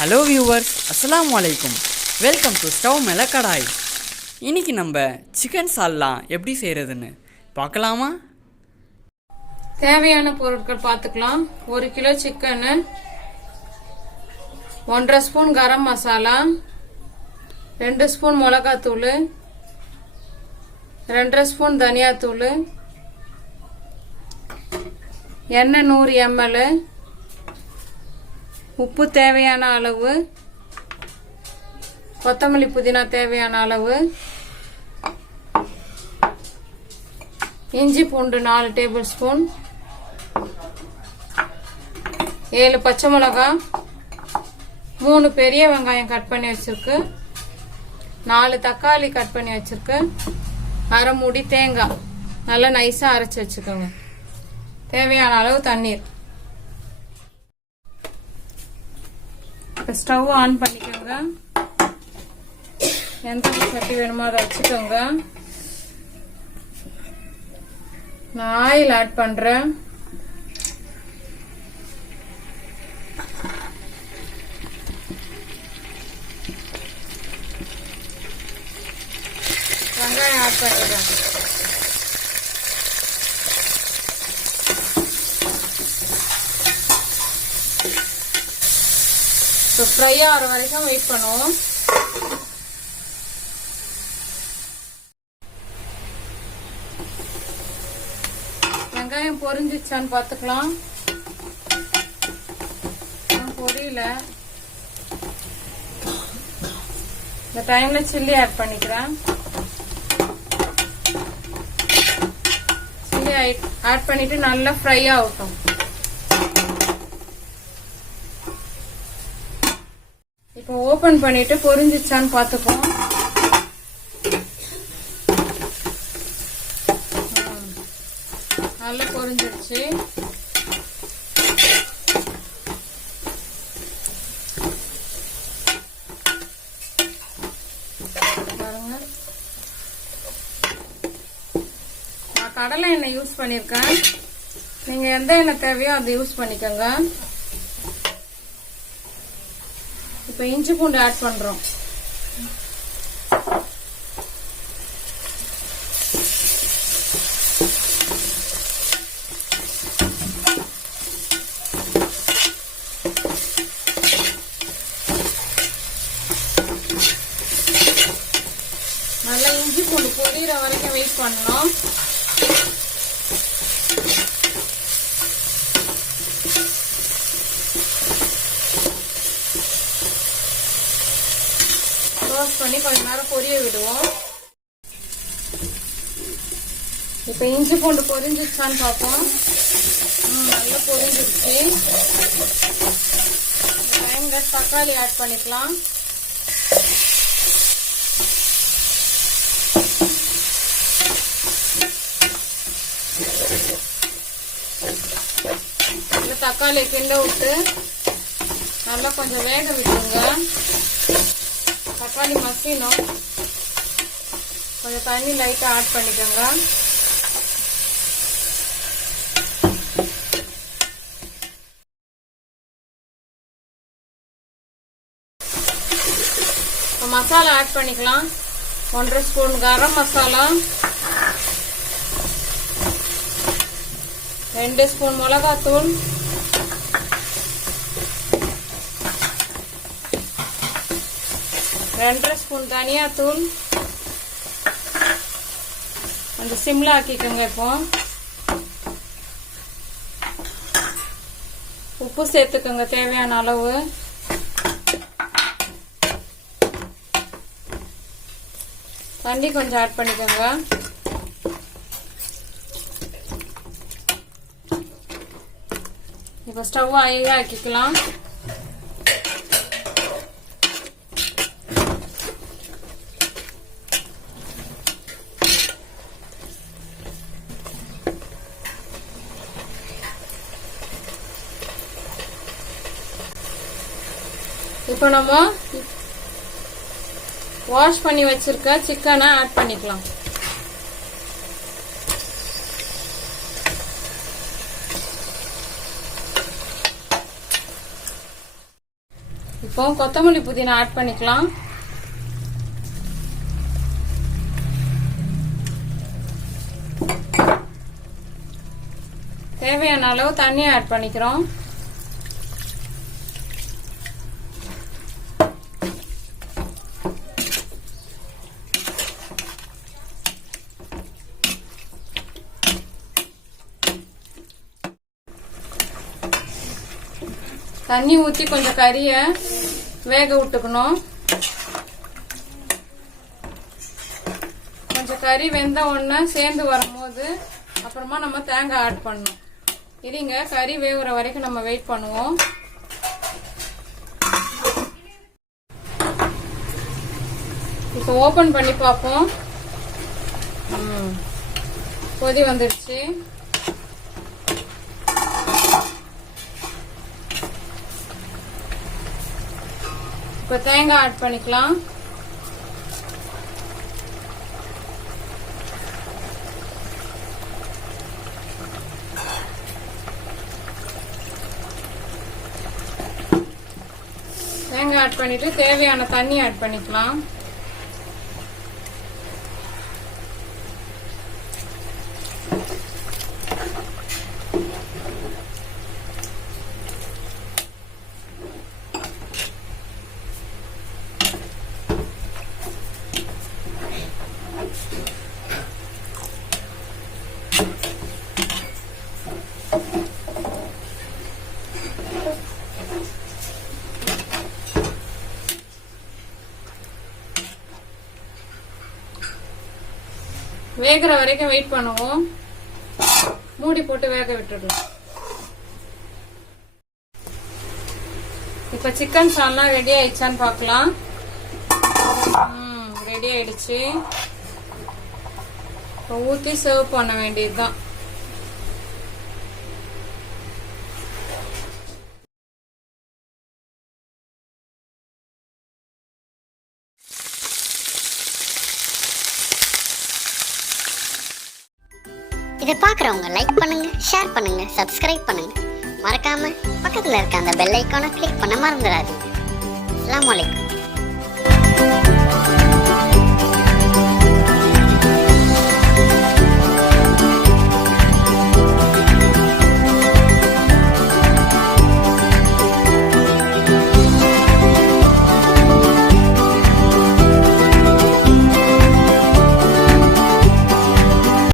Hello viewers, அஸ்ஸலாமு அலைக்கும். Welcome to stovemelakadai. இன்னைக்கு நம்ம சிக்கன் சால்னா எப்படி செய்கிறதுன்னு பார்க்கலாமா? தேவையான பொருட்கள் பார்த்துக்கலாம். 1 kilo chicken, 1.5 spoon garam masala, 2 spoon மிளகாத்தூள், 2.5 ஸ்பூன் தனியாத்தூள், எண்ணெய் 100 ml, உப்பு தேவையான அளவு, கொத்தமல்லி புதினா தேவையான அளவு, இஞ்சி பூண்டு 4 டேபிள் ஸ்பூன், 7 பச்சை மிளகாய், 3 பெரிய வெங்காயம் கட் பண்ணி வச்சிருக்கு, 4 தக்காளி கட் பண்ணி வச்சிருக்கு, அரை மூடி தேங்காய் நல்லா நைஸா அரைச்சு வச்சுக்கோங்க. தேவையான அளவு தண்ணீர். ஸ்டவ் ஆன் பண்ணிக்கோங்க. எந்த சட்டி வேணுமோ அதை வச்சுக்கோங்க. நான் ஆயில் ஆட் பண்றேன். வெங்காயம் ஆட் பண்ணிடுறேன். ஃப்ரை ஆகிற வரைக்கும் வெயிட் பண்ணுவோம். வெங்காயம் பொரிஞ்சிச்சான்னு பார்த்துக்கலாம். பொரியல. இந்த டைம்ல சில்லி ஆட் பண்ணிக்கிறேன். சில்லி ஆட் பண்ணிட்டு நல்லா ஃப்ரை ஆகட்டும். இப்போ ஓபன் பண்ணிட்டு பொரிஞ்சிச்சான்னு பார்த்துப்போம். நல்லா பொரிஞ்சிருச்சு. பாருங்க, நான் கடலை எண்ணெய் யூஸ் பண்ணிருக்கேன். நீங்க எந்த எண்ணெய் தேவையோ அதை யூஸ் பண்ணிக்கோங்க. இப்போ இஞ்சி பூண்டு ஆட் பண்றோம். நல்லா இஞ்சி பூண்டு பொரியிற வரைக்கும் வெயிட் பண்ணணும். பண்ணி கொஞ்ச நேரம் பொரிய விடுவோம். இப்ப இஞ்சி பூண்டு பொரிஞ்சிச்சான்னு பார்ப்போம். நல்லா பொரிஞ்சிருச்சு. டைம்ல தக்காளி ஆட் பண்ணிக்கலாம். தக்காளி கிண்ட விட்டு நல்லா கொஞ்சம் வேக விட்டுருங்க. தக்காளி மசினும். கொஞ்சம் தண்ணி லைட்டா ஆட் பண்ணிக்கோங்க. மசாலா ஆட் பண்ணிக்கலாம். 1.5 ஸ்பூன் கரம் மசாலா, 2 ஸ்பூன் மிளகாத்தூள், 2.5 ஸ்பூன் தனியாத்தூள். அந்த சிம்ல ஆக்கிக்கோங்க. இப்போ உப்பு சேர்த்துக்கோங்க தேவையான அளவு. தண்ணி கொஞ்சம் ஆட் பண்ணிக்கோங்க. இப்போ ஸ்டவ் ஹையா ஆக்கிக்கலாம். இப்போ நம்ம வாஷ் பண்ணி வச்சிருக்க சிக்கனை ஆட் பண்ணிக்கலாம். இப்போ கொத்தமல்லி புதினா ஆட் பண்ணிக்கலாம். தேவையான அளவு தண்ணி ஆட் பண்ணிக்கிறோம். தண்ணி ஊற்றி கொஞ்சம் கறியை வேக விட்டுக்கணும். கொஞ்சம் கறி வெந்த உடனே சேர்ந்து வரும்போது அப்புறமா நம்ம தேங்காய் ஆட் பண்ணணும். இதுங்க கறி வேகுற வரைக்கும் நம்ம வெயிட் பண்ணுவோம். இப்போ ஓபன் பண்ணி பார்ப்போம். கொதி வந்துடுச்சு. இப்போ தேங்காய் ஆட் பண்ணிக்கலாம். தேங்காய் ஆட் பண்ணிட்டு தேவையான தண்ணி ஆட் பண்ணிக்கலாம். வேகிற வரைக்கும் வெயிட் பண்ணுவோம். மூடி போட்டு வேக விட்டுடலாம். இப்ப சிக்கன் சால்னா ரெடி ஆயிடுச்சான்னு பார்க்கலாம். ரெடி ஆயிடுச்சு. இப்போ ஊத்தி சர்வ் பண்ண வேண்டியதுதான். இதை பார்க்குறவங்க லைக் பண்ணுங்க, ஷேர் பண்ணுங்க, சப்ஸ்கிரைப் பண்ணுங்க. மறக்காம பக்கத்தில் இருக்க அந்த பெல் ஐக்கானை கிளிக் பண்ண மறந்துடாதீங்க. அஸ்ஸலாமு அலைக்கும்.